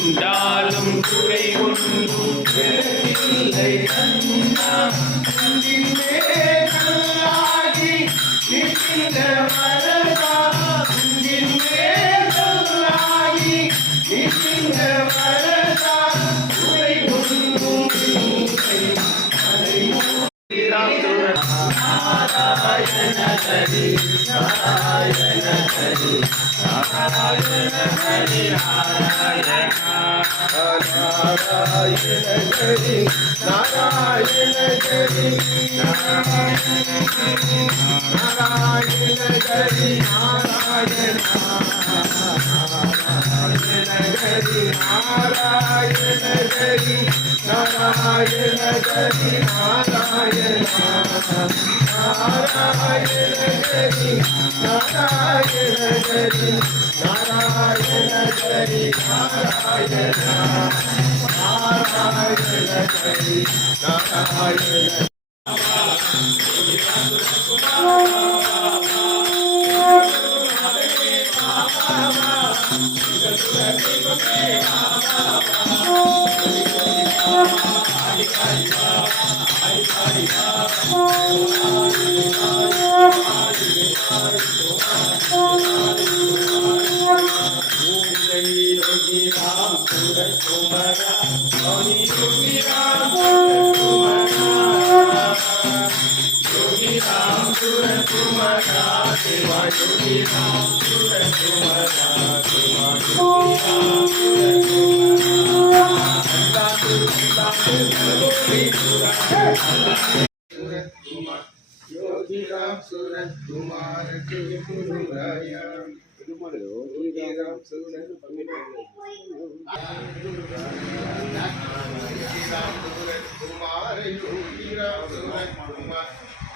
நின்றாலும் குறை ஒன்றும் இல்லை கண்ணா கண்ணிலே கல்லாகி நிற்கின்ற வரதா கண்ணிலே கல்லாகி நிற்கின்ற வரதா குறை ஒன்றும் இல்லை நாராயண ஹரி நாராயண ஹரி நாராயண ஹரி நாராயண ஹரி நாராயண ஹரி நாராயண ஹரி நாராயண ஹரி நாராயண ஹரி நாராயண ஹரி நாராயண நாராயண ஹரி நாராயண ஹரி நாராயண ஹரி நாராயண நாராயண ஹரி நாராயண योगी राम सूरत कुमार के गुरुराया योगी राम सूरत कुमार योगी राम सूरत कुमार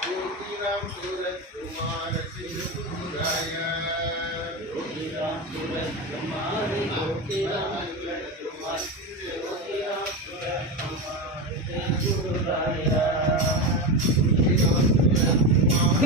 योगी राम सूरत कुमार के गुरुराया योगी राम सूरत कुमार योगी राम सूरत कुमार योगी राम सूरत कुमार के गुरुराया योगी राम सूरत कुमार